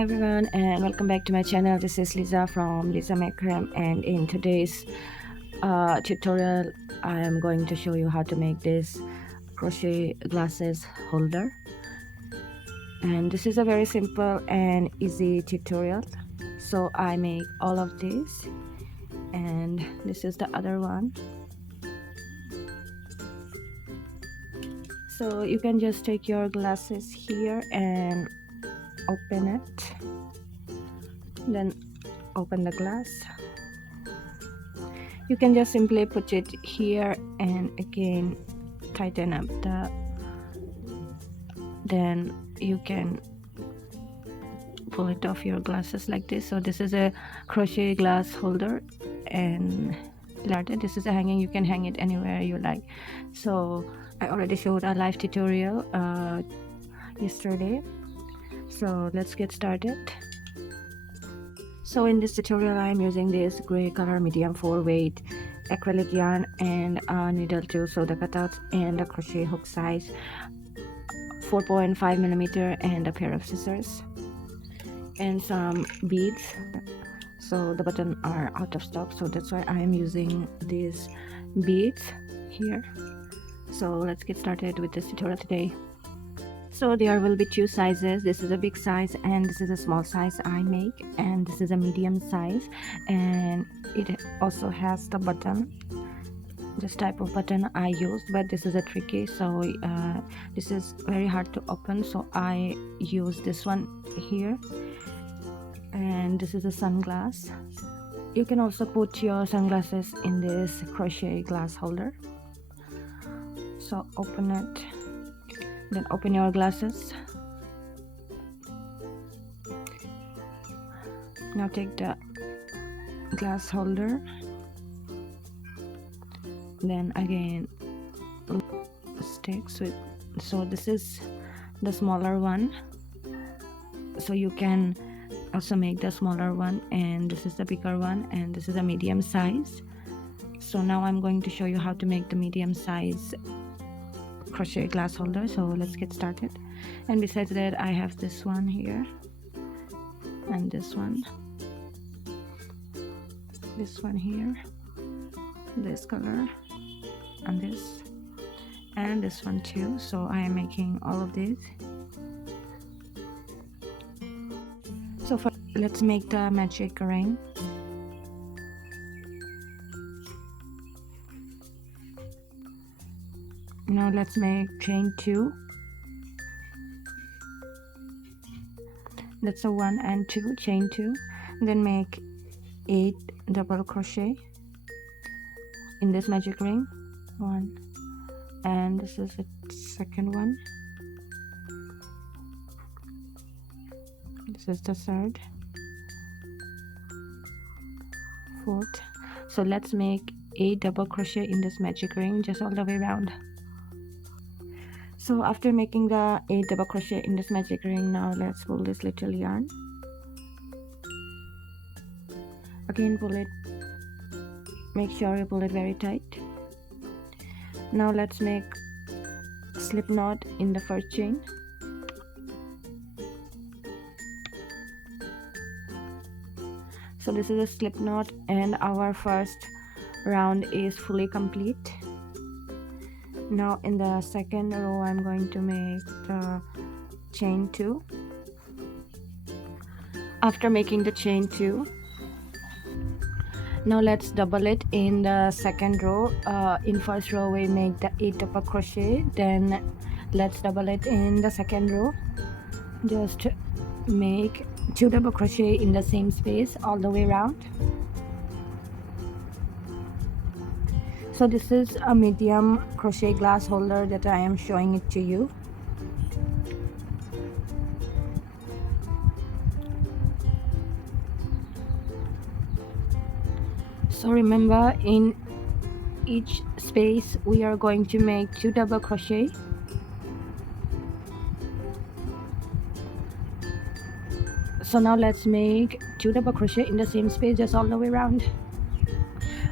Hi everyone, and welcome back to my channel. This is Lisa from Lisa Macram, and in today's tutorial I am going to show you how to make this crochet glasses holder. And this is a very simple and easy tutorial. So I make all of this, and this is the other one. So you can just take your glasses here and open it, then open the glass. You can just simply put it here and again tighten up then you can pull it off your glasses like this. So this is a crochet glass holder, and this is a hanging. You can hang it anywhere you like. So I already showed a live tutorial yesterday, so let's get started. So in this tutorial I am using this gray color medium 4 weight acrylic yarn and a needle too. So the cutouts and the crochet hook size 4.5 millimeter and a pair of scissors and some beads. So the buttons are out of stock, so that's why I am using these beads here. So let's get started with this tutorial today. So there will be two sizes. This is a big size and this is a small size I make, and this is a medium size, and it also has the button, this type of button I used, but this is a tricky, so this is very hard to open, so I use this one here. And this is a sunglass. You can also put your sunglasses in this crochet glass holder. So open it, then open your glasses. Now take the glass holder, then again sticks with, so this is the smaller one, so you can also make the smaller one, and this is the bigger one, and this is a medium size. So now I'm going to show you how to make the medium size crochet glass holder. So let's get started. And besides that, I have this one here and this one here, this color and this one too. So I am making all of these. So let's make the magic ring. Now let's make chain 2. That's a 1 and 2, chain 2. Then make 8 double crochet in this magic ring. 1, and this is the second one. This is the third, fourth. So let's make 8 double crochet in this magic ring, just all the way around. So after making the 8 double crochet in this magic ring, now let's pull this little yarn. Again pull it, make sure you pull it very tight. Now let's make slip knot in the first chain. So this is a slip knot, and our first round is fully complete. Now in the second row I'm going to make the chain 2. After making the chain 2, now let's double it in the second row. In first row we make the 8 double crochet, then let's double it in the second row. Just make 2 double crochet in the same space all the way around. So this is a medium crochet glass holder that I am showing it to you. So remember, in each space we are going to make 2 double crochet. So now let's make 2 double crochet in the same space, just all the way around.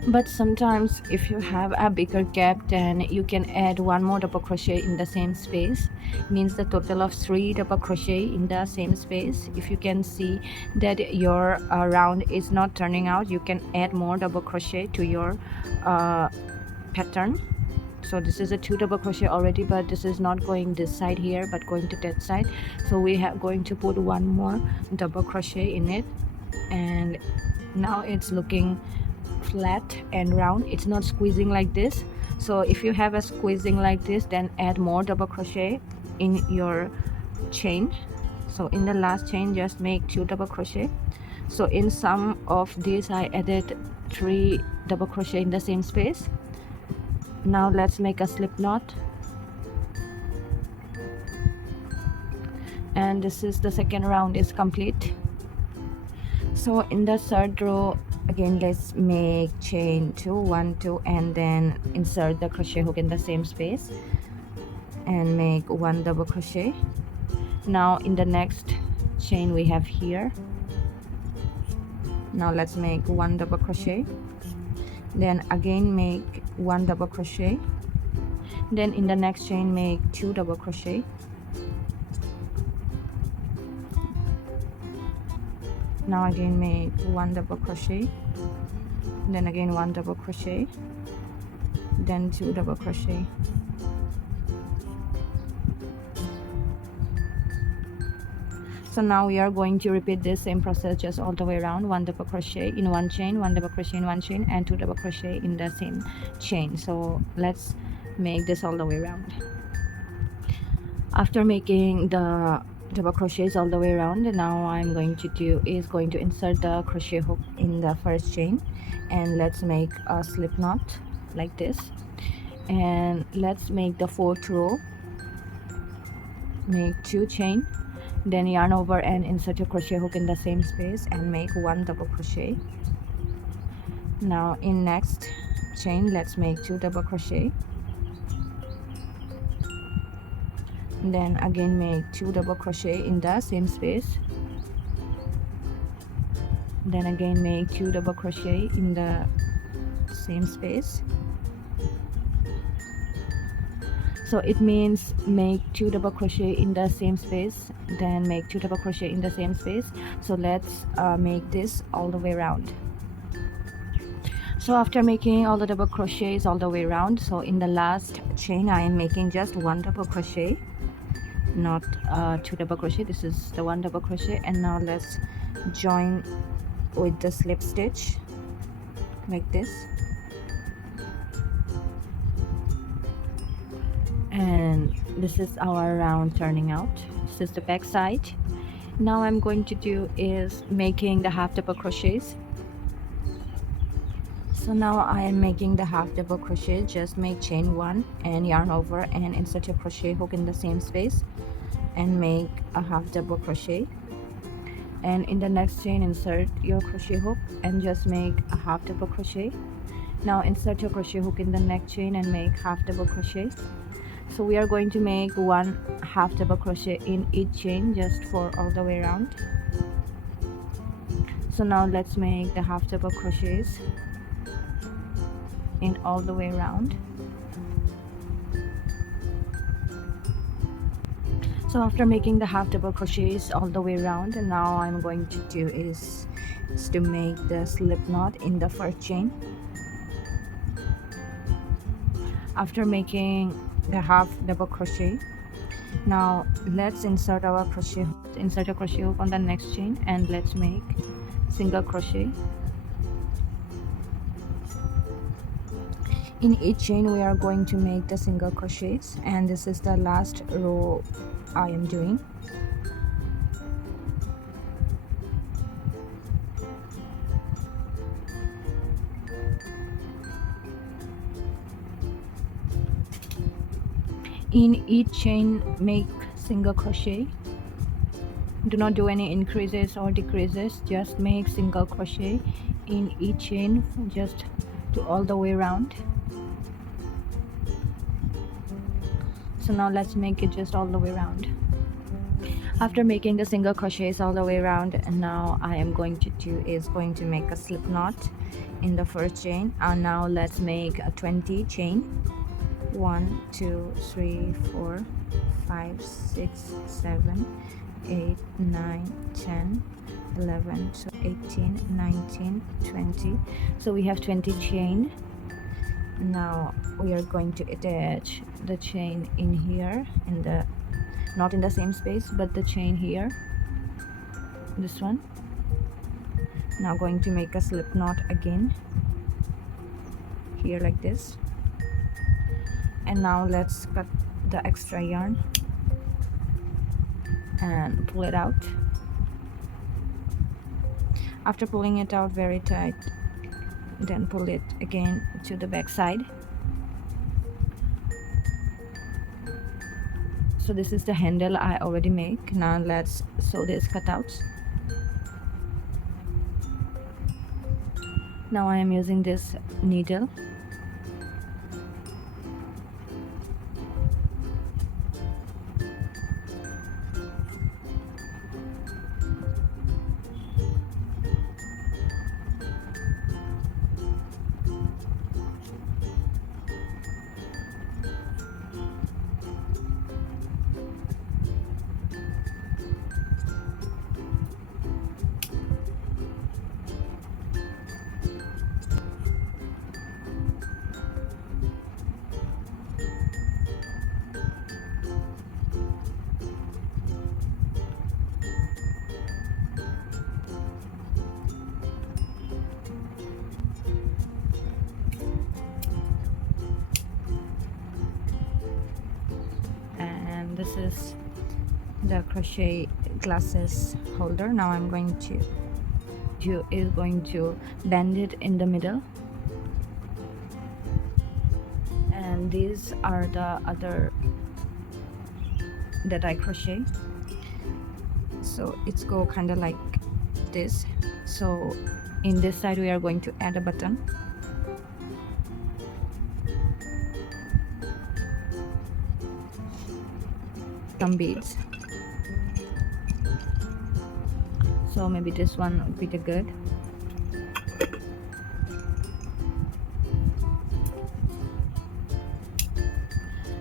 But sometimes if you have a bigger gap, then you can add one more double crochet in the same space, means the total of 3 double crochet in the same space. If you can see that your round is not turning out, you can add more double crochet to your pattern. So this is a 2 double crochet already, but this is not going this side here but going to that side, so we have going to put one more double crochet in it, and now it's looking flat and round. It's not squeezing like this. So if you have a squeezing like this, then add more double crochet in your chain. So in the last chain, just make 2 double crochet. So in some of these I added 3 double crochet in the same space. Now let's make a slip knot, and this is the second round is complete. So in the third row again, let's make chain 2, 1, 2, and then insert the crochet hook in the same space and make 1 double crochet. Now in the next chain we have here, now let's make 1 double crochet, then again make 1 double crochet, then in the next chain make 2 double crochet, now again make 1 double crochet, then again 1 double crochet, then 2 double crochet. So now we are going to repeat this same process just all the way around. 1 double crochet in one chain, 1 double crochet in one chain, and 2 double crochet in the same chain. So let's make this all the way around. After making the double crochets all the way around, now I'm going to do is going to insert the crochet hook in the first chain, and let's make a slip knot like this, and let's make the 4th row, make 2 chain, then yarn over and insert your crochet hook in the same space and make 1 double crochet. Now in next chain, let's make 2 double crochet, then again make 2 double crochet in the same space, then again make 2 double crochet in the same space. So it means make 2 double crochet in the same space, then make 2 double crochet in the same space. So let's make this all the way around. So after making all the double crochets all the way around, so in the last chain I am making just 1 double crochet, not 2 double crochet. This is the 1 double crochet, and now let's join with the slip stitch like this, and this is our round turning out. This is the back side. Now I'm going to do is making the half double crochets. So now I am making the half double crochet. Just make chain 1 and yarn over and insert your crochet hook in the same space and make a half double crochet, and in the next chain insert your crochet hook and just make a half double crochet. Now insert your crochet hook in the next chain and make half double crochet. So we are going to make 1 half double crochet in each chain just for all the way around. So now let's make the half double crochets in all the way around. So after making the half double crochets all the way around, and now I'm going to do is to make the slip knot in the first chain. After making the half double crochet, now let's insert our crochet hook, insert a crochet hook on the next chain, and let's make single crochet. In each chain we are going to make the single crochets, and this is the last row I am doing. In each chain make single crochet. Do not do any increases or decreases, just make single crochet in each chain, just to all the way around. So now let's make it just all the way around. After making the single crochets all the way around, and now I am going to make a slip knot in the first chain. And now let's make a 20 chain. 1 2 3 4 5 6 7 8 9 10 11 18 19 20. So we have 20 chain. Now we are going to attach the chain in here, in the not in the same space, but the chain here, this one. Now going to make a slip knot again here like this. And now let's cut the extra yarn and pull it out. After pulling it out very tight, then pull it again to the back side. So this is the handle I already make. Now let's sew these cutouts. Now I am using this needle. This is the crochet glasses holder. Now I'm going to bend it in the middle, and these are the other that I crochet. So it's go kind of like this. So in this side we are going to add a button. Some beads, so maybe this one would be the good.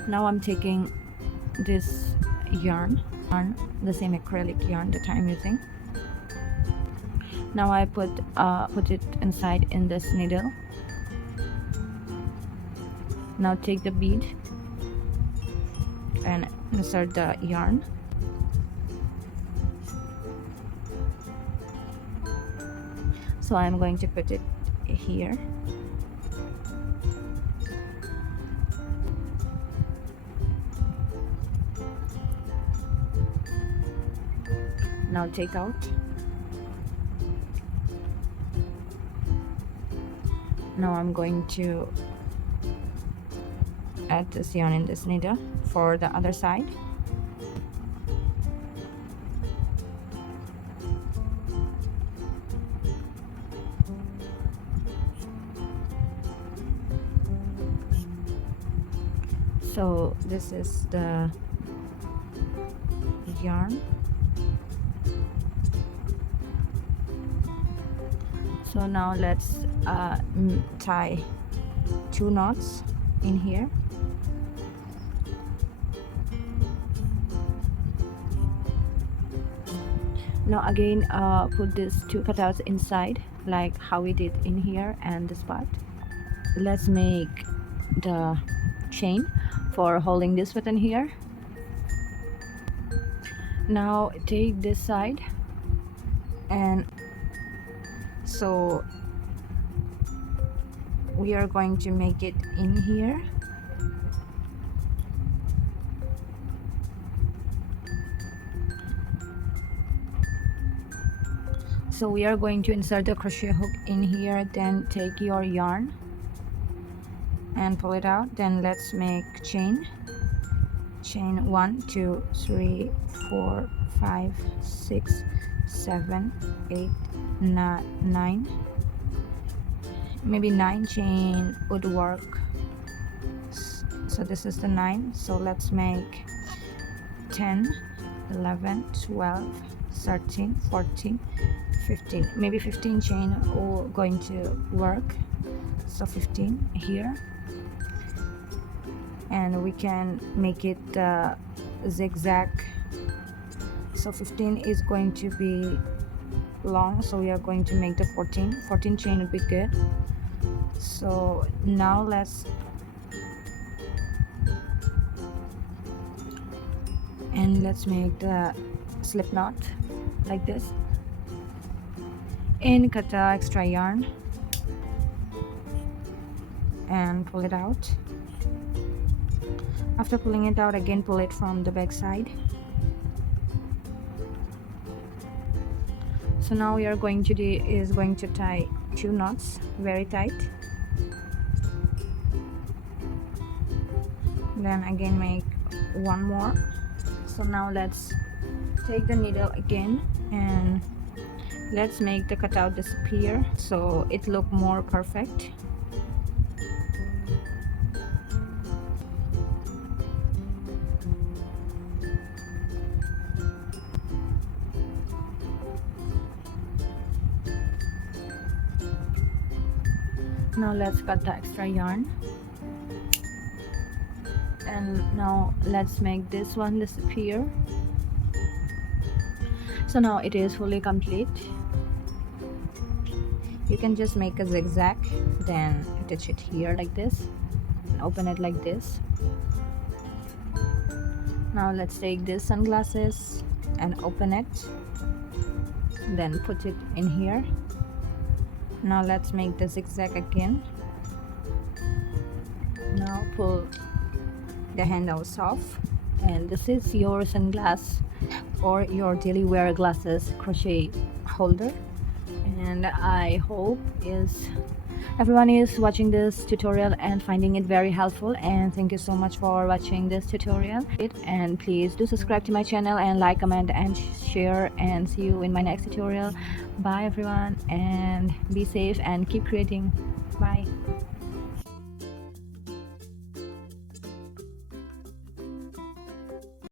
Now I'm taking this yarn, the same acrylic yarn that I'm using. Now I put it inside in this needle. Now take the bead and insert the yarn. So I'm going to put it here. Now take out. Now I'm going to add this yarn in this needle for the other side. So this is the yarn. So now let's tie 2 knots in here. Now again put these 2 cutouts inside like how we did in here and this part. Let's make the chain for holding this button here. Now take this side, and so we are going to make it in here. So we are going to insert the crochet hook in here, then take your yarn and pull it out. Then let's make chain 1 2 3 4 5 6 7 8 9. Maybe 9 chain would work. So this is the 9, so let's make 10 11, 12, 13, 14, 15. Maybe 15 chain or going to work. So 15 here, and we can make it zigzag. So 15 is going to be long, so we are going to make the 14 chain would be good. So now let's make the slip knot like this, and cut the extra yarn and pull it out. After pulling it out, again pull it from the back side. So now we are going to do is going to tie 2 knots very tight, then again make 1 more. So now let's take the needle again and let's make the cutout disappear so it look more perfect. Now let's cut the extra yarn, and now let's make this one disappear. So now it is fully complete. You can just make a zigzag, then attach it here like this and open it like this. Now let's take this sunglasses and open it, then put it in here. Now let's make the zigzag again. Now pull the handles off, and this is your sunglass or your daily wear glasses crochet holder. And I hope everyone is watching this tutorial and finding it very helpful, and thank you so much for watching this tutorial. And please do subscribe to my channel and like, comment and share, and see you in my next tutorial. Bye everyone, and be safe and keep creating. Bye.